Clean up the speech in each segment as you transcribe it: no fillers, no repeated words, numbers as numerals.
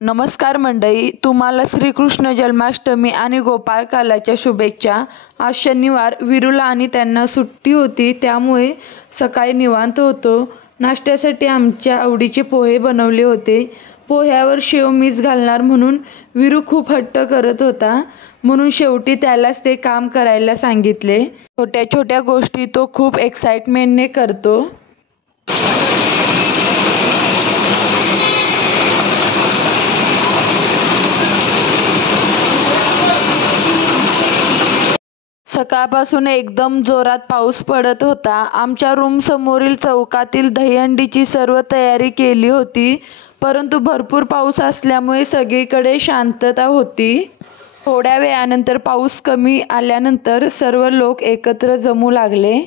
नमस्कार मंडळी, तुम्हाला श्रीकृष्ण जन्माष्टमी आणि गोपाळकालाच्या शुभेच्छा। आज शनिवार, विरूला आणि त्यांना सुट्टी होती, त्यामुळे सकाळी निवांत होतो। नाश्त्यासाठी आमच्या आवडीचे पोहे बनवले होते। पोह्यावर शेव मीच घालणार म्हणून विरू खूप हट्ट करत होता, म्हणून शेवटी त्यालाच ते काम करायला सांगितले। छोट्या छोट्या गोष्टी तो खूप एक्साइटमेंटने करतो। सकाळपासून एकदम जोरात पाऊस पडत होता। आमच्या रूम समोरील चौकातील दहीहंडीची सर्व तयारी केली होती, परंतु भरपूर पाऊस असल्यामुळे सगळीकडे शांतता होती। थोड्या वेळानंतर पाऊस कमी आल्यानंतर सर्व लोक एकत्र जमू लागले।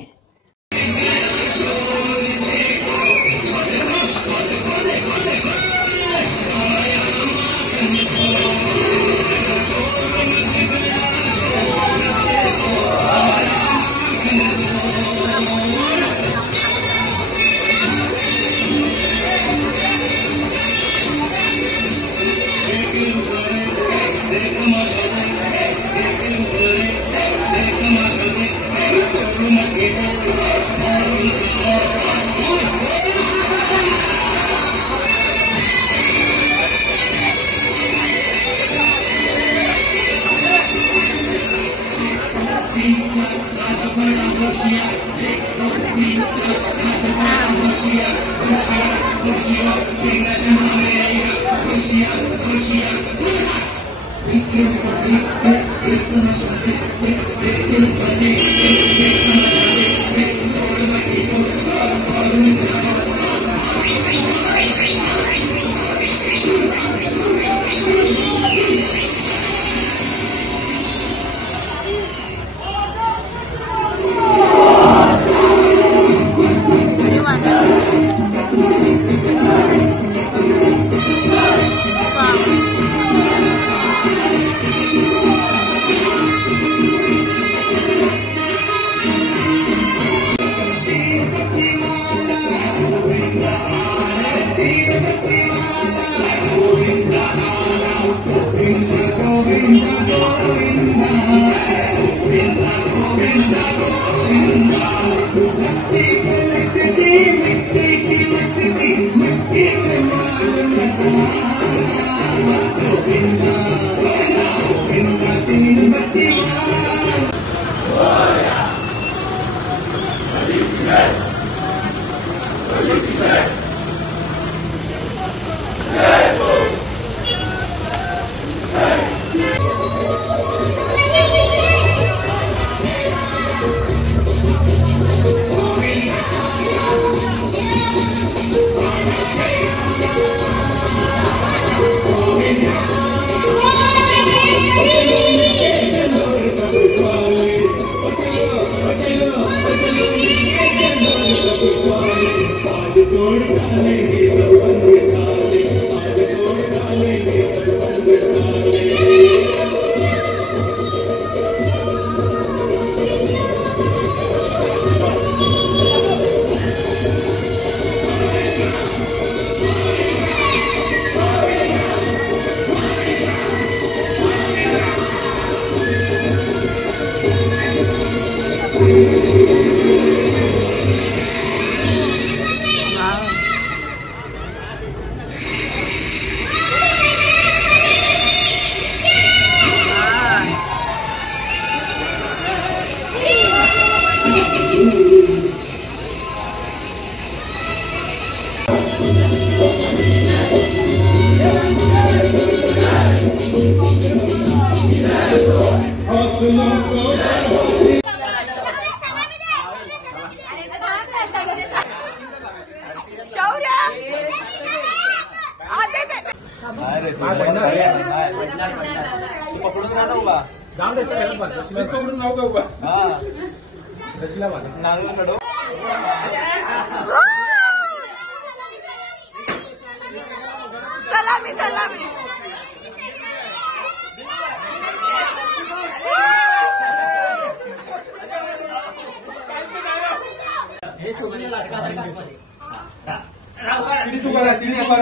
Sini tu bara, sini apa?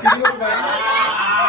Sini tu bara.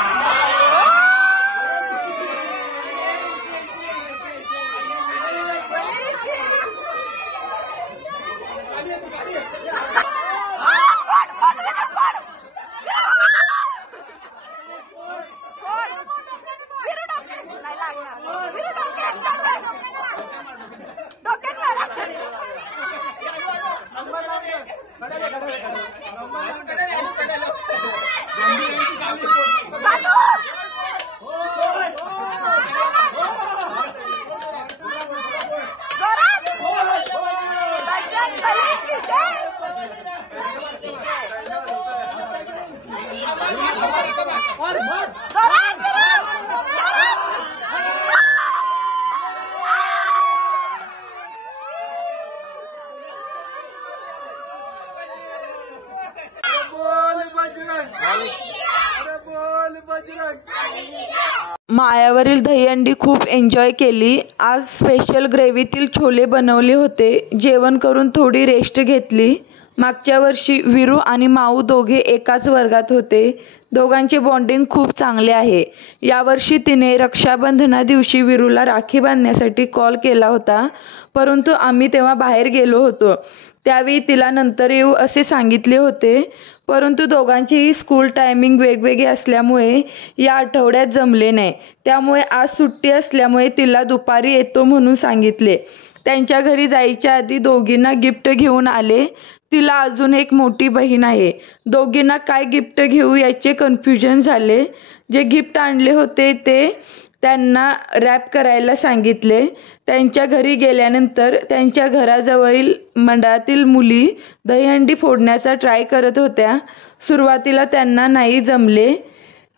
माळ्यावरील Dahihandi खूप एन्जॉय केली. आज स्पेशल ग्रेव्हीतील छोले बनवले होते. जेवण करून थोडी रेस्ट घेतली. मागच्या वर्षी वीरू आणि माऊ दोघे एकाच वर्गात होते. दोघांचे बॉन्डिंग खूप चांगले आहे. यावर्षी तिने रक्षाबंधना दिवशी वीरूला राखी बांधण्यासाठी कॉल केला होता, परंतु आम्ही तेव्हा बाहेर गेलो होतो. त्यावेळी तिला नंतर येऊ असे सांगितले होते, परंतु दोघांचेही स्कूल टायमिंग वेगवेगळे असल्यामुळे या आठवड्यात जमले नाही. त्यामुळे आज सुट्टी असल्यामुळे तिला दुपारी येतो म्हणून सांगितले. त्यांच्या घरी जायच्या आधी दोघींना गिफ्ट घेऊन आले. तिला अजून एक मोठी बहीण आहे. दोघींना काय गिफ्ट घेऊ याचे कन्फ्युजन झाले. जे गिफ्ट आणले होते ते त्यांना रॅप करायला सांगितले. त्यांच्या घरी गेल्यानंतर त्यांच्या घराजवळील मंडळातील मुली दहीहंडी फोडण्याचा ट्राय करत होत्या. सुरुवातीला त्यांना नाही जमले.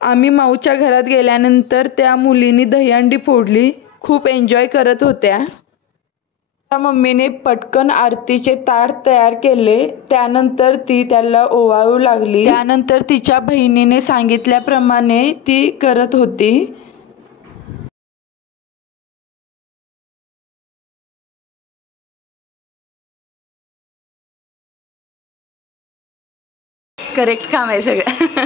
आम्ही माऊच्या घरात गेल्यानंतर त्या मुलींनी दहीहंडी फोडली. खूप एन्जॉय करत होत्या. मम्मीने पटकन आरतीचे ताट तयार केले. त्यानंतर ती त्याला ओवाळू लागली. त्यानंतर तिच्या बहिणीने सांगितल्याप्रमाणे ती करत होती. करेक्ट काम आहे सगळं.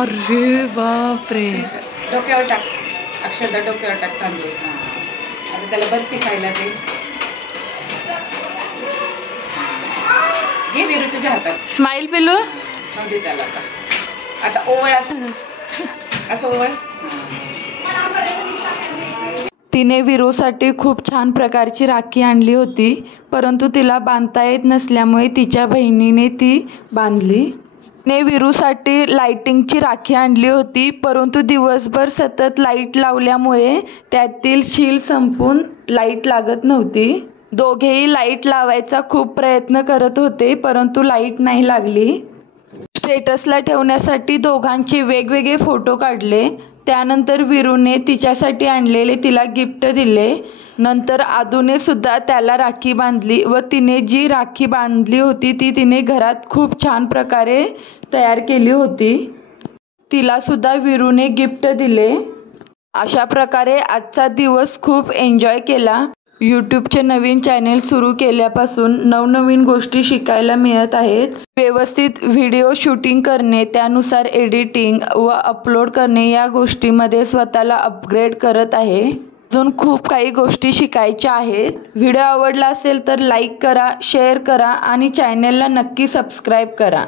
अरे बापरे. डोक्यावर टाक अक्षदा, डोक्यावर टाक तांदूळ. आता त्याला बर्फी खायला दे. घे वीरू तुझ्या हातात. स्माइल पिलू. दे त्याला. आता ओवळ असं असं ओवळ. तिने वीरूसाठी खूप छान प्रकारची राखी आणली होती, परंतु तिला बांधता येत नसल्यामुळे तिच्या बहिणीने ती बांधली. तिने वीरूसाठी लाइटिंगची राखी आणली होती, परंतु दिवसभर सतत लाईट लावल्यामुळे त्यातील शील संपून लाईट लागत नव्हती. दोघेही लाईट लावायचा खूप प्रयत्न करत होते, परंतु लाईट नाही लागली. स्टेटसला ठेवण्यासाठी दोघांचे वेगवेगळे फोटो काढले. त्यानंतर वीरूने तिच्यासाठी आणलेले तिला गिफ्ट दिले. नंतर आदूने सुद्धा त्याला राखी बांधली व तिने जी राखी बांधली होती ती तिने घरात खूप छान प्रकारे तयार केली होती. तिला सुद्धा वीरूने गिफ्ट दिले. अशा प्रकारे आजचा दिवस खूप एन्जॉय केला. यूट्यूबचे नवीन चॅनेल सुरू केल्यापासून नवनवीन गोष्टी शिकायला मिळत आहेत. व्यवस्थित व्हिडिओ शूटिंग करणे, त्यानुसार एडिटिंग व अपलोड करणे या गोष्टीमध्ये स्वतःला अपग्रेड करत आहे. अजून खूप काही गोष्टी शिकायच्या आहेत. व्हिडिओ आवडला असेल तर लाईक करा, शेअर करा आणि चॅनेलला नक्की सबस्क्राईब करा.